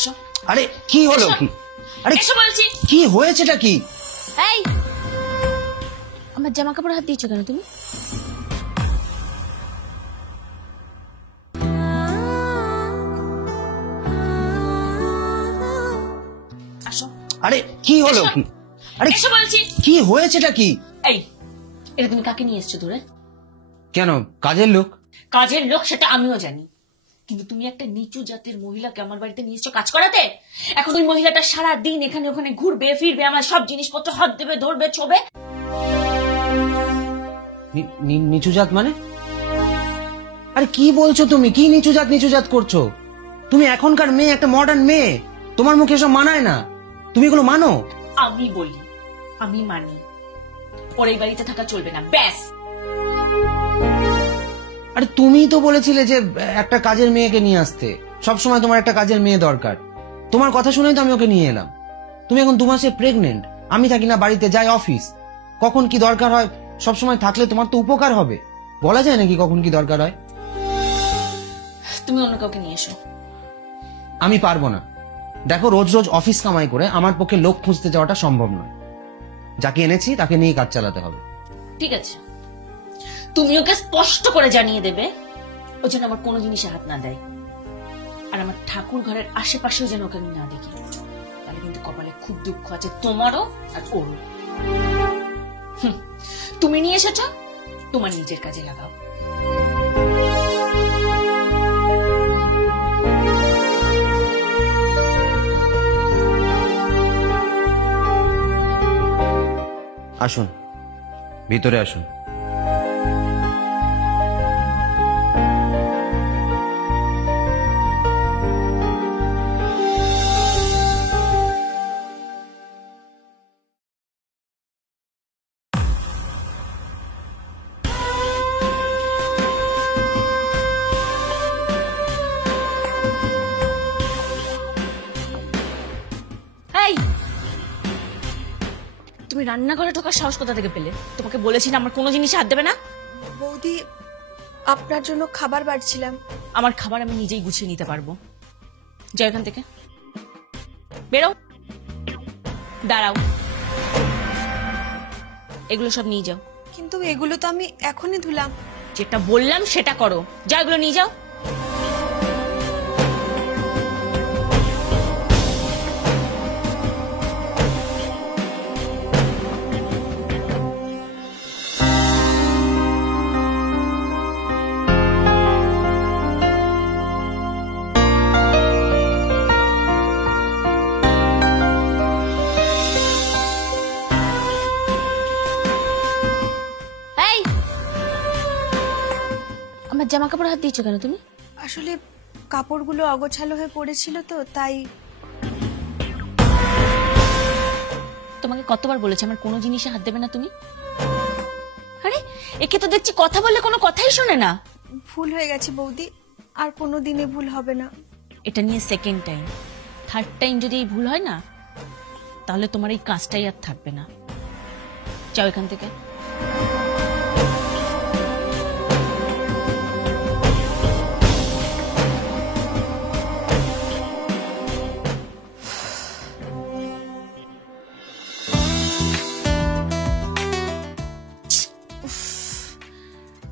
আসো। আরে কি হলো? আরে এসো বলছি। কি হয়েছেটা কি? এই আমার জামা কাপড় হাত দিয়েছো কেন তুমি? আসো। আরে কি হলো? আরে এসো বলছি। কি হয়েছেটা কি? এই এটা তুমি কাকে নিয়ে এসছো ধরে? কেন কাজের লোক? কাজের লোক সেটা আমিও জানি, কিন্তু তুমি একটা নিচু জাতের মহিলাকে আমার বাড়িতে নিয়ে এসছো কাজ করাতে। এখন ওই মহিলাটা সারা দিন এখানে ওখানে ঘুরবে ফিরবে, আমার সব জিনিসপত্র হাত দেবে, ধরবে, ছোবে। নিচু জাত মানে? আরে কি বলছো তুমি? কি নিচু জাত করছো তুমি? এখনকার মেয়ে, একটা মডার্ন মেয়ে, তোমার মুখে এসব মানায় না। তুমি এগুলো মানো? আমি বলি, আমি মানি। ওর এই বাড়িতে থাকা চলবে না, ব্যাস। আরে তুমিই তো বলেছিলে যে একটা কাজের মেয়েকে নিয়ে আসতে, সবসময় তোমার একটা কাজের মেয়ে দরকার। তোমার কথা শুনেই তো আমি ওকে নিয়ে এলাম। তুমি এখন 2 মাসে প্রেগনেন্ট, আমি থাকি না বাড়িতে, যাই অফিস, কখন কি দরকার হয় সবসময় থাকলে তোমার তো উপকার হবে। বলা যায় নাকি কখন কি দরকার হয়? তুমি অন্য কাউকে নিয়ে এসো। আমি পারবো না। দেখো, রোজ রোজ অফিস কামাই করে আমার পক্ষে লোক খুঁজতে যাওয়াটা সম্ভব নয়। যাকে এনেছি তাকে নিয়ে কাজ চালাতে হবে। ঠিক আছে, তুমি ওকে স্পষ্ট করে জানিয়ে দেবে ও যেন আমার কোনো জিনিসে হাত না দেয়, আর আমার ঠাকুর ঘরের আশেপাশেও যেন ওকে আমি না দেখি। তাহলে কিন্তু কপালে খুব দুঃখ আছে, তোমারও আর ওরও। তুমি নিয়ে এসেছো, তোমার নিজের কাজে লাগাও। আসুন, ভিতরে আসুন। এই তুমি রান্নাঘরে ঢোকার সাহস কোথা থেকে পেলে? তোমাকে বলেছি না আমার কোনো জিনিসে হাত দেবে না। বৌদি, আপনার জন্য খাবার বাড়ছিলাম। আমার খাবার আমি নিজেই গুছিয়ে নিতে পারবো। যাও এখান থেকে, বেরো। দাঁড়াও, এগুলো সব নিয়ে যাও। কিন্তু এগুলো তো আমি এখনই ধুলাম। যেটা বললাম সেটা করো, যাও এগুলো নিয়ে যাও। আমার জামা কাপড় হাত দিয়েছো কেন তুমি? আসলে কাপড়গুলো অগোছালো হয়ে পড়েছিল তো, তাই। তোমাকে কতবার বলেছি আমার কোনো জিনিসে হাত দেবে না তুমি? আরে একে তো দেখছি কথা বললে কোনো কথাই শোনে না। ভুল হয়ে গেছে বৌদি, আর কোনো দিনে ভুল হবে না। এটা নিয়ে সেকেন্ড টাইম, থার্ড টাইম যদি এই ভুল হয় না, তাহলে তোমার এই কাজটাই আর থাকবে না। যাও এখান থেকে।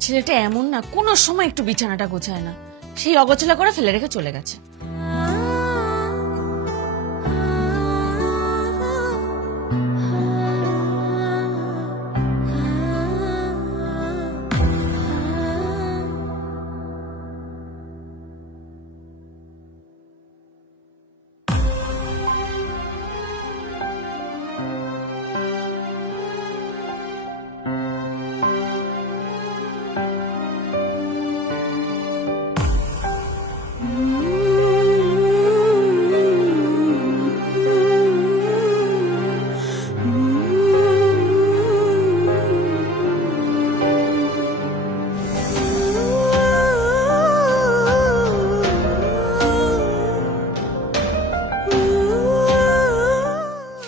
ছেলেটা এমন না, কোনো সময় একটু বিছানাটা গোছায় না, সেই অগোছালা করে ফেলে রেখে চলে গেছে।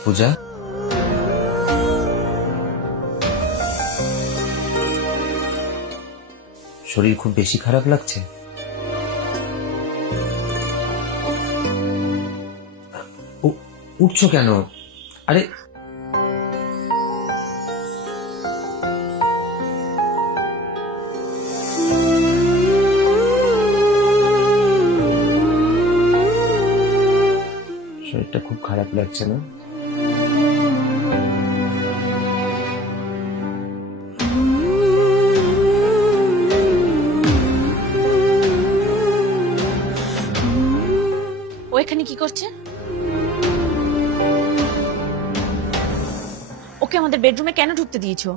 পূজা, শরীর খুব বেশি খারাপ লাগছে? উঠছো কেন? আরে শরীরটা খুব খারাপ লাগছে না? ও এখানে কি করছে? ওকে আমাদের বেডরুমে কেন ঢুকতে দিয়েছো?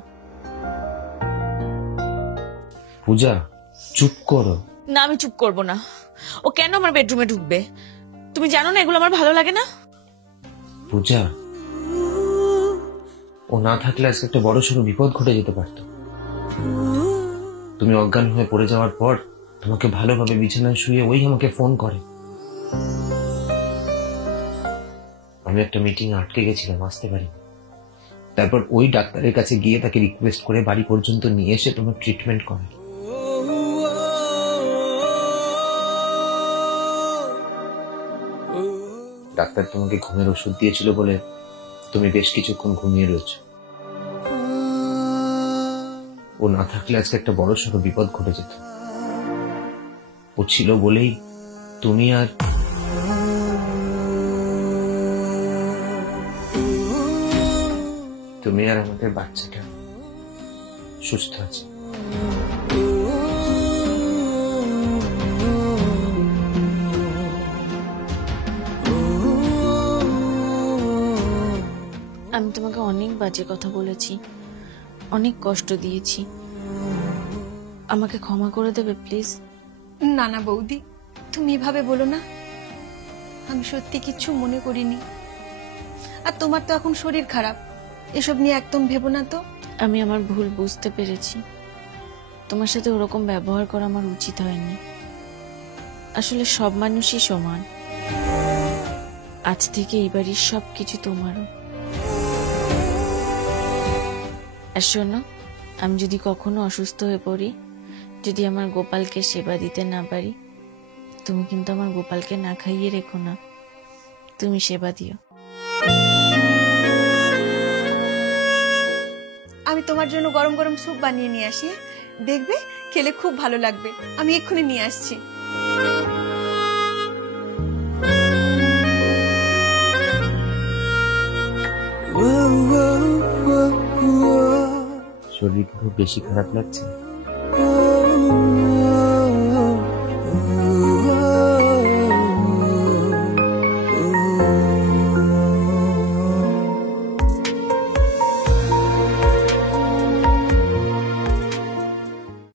পূজা চুপ করো। না, আমি চুপ করব না। ও কেন আমার বেডরুমে ঢুকবে? তুমি জানো না এগুলো আমার ভালো লাগে না? পূজা, ও না থাকলে আজকে একটা বড় সড়ো বিপদ ঘটে যেতে পারত। তুমি অজ্ঞান হয়ে পড়ে যাওয়ার পর তোমাকে ভালোভাবে বিছানায় শুয়ে ওই আমাকে ফোন করে। আমি একটা মিটিং আটকে গেছিলাম, আসতে পারিনি। তারপর ওই ডাক্তারের কাছে গিয়ে তাকে রিকোয়েস্ট করে বাড়ি পর্যন্ত নিয়ে এসে তোমার ট্রিটমেন্ট করে। ডাক্তার তোমাকে ঘুমের ওষুধ দিয়েছিল বলে তুমি বেশ কিছুক্ষণ ঘুমিয়ে রয়েছো। ও না থাকলে আজকে একটা বড় সড়ো বিপদ ঘটে যেত। ও ছিল বলেই তুমি আর আমাদের বাচ্চাটা সুস্থ আছে। আমি তোমাকে অনেক বাজে কথা বলেছি, অনেক কষ্ট দিয়েছি। আমাকে ক্ষমা করে দেবে প্লিজ? না না বৌদি, তুমি এভাবে বলো না। আমি সত্যি কিচ্ছু মনে করিনি। আর তোমার তো এখন শরীর খারাপ, এসব নিয়ে একদম ভেবো না তো। আমি আমার ভুল বুঝতে পেরেছি। তোমার সাথে ওরকম ব্যবহার করা আমার উচিত হয়নি। আসলে সব মানুষই সমান। আজ থেকে এই বাড়ির সবকিছু তোমারও। আর শোনো, আমি যদি কখনো অসুস্থ হয়ে পড়ি, যদি আমার গোপালকে সেবা দিতে না পারি, তুমি কিন্তু আমার গোপালকে না খাইয়ে রেখো না। তুমি সেবা দিও। আমি তোমার জন্য গরম গরম স্যুপ বানিয়ে নিয়ে আসি, দেখবে খেলে খুব ভালো লাগবে। আমি এক্ষুনি নিয়ে আসছি। শরীর খুব বেশি খারাপ লাগছে?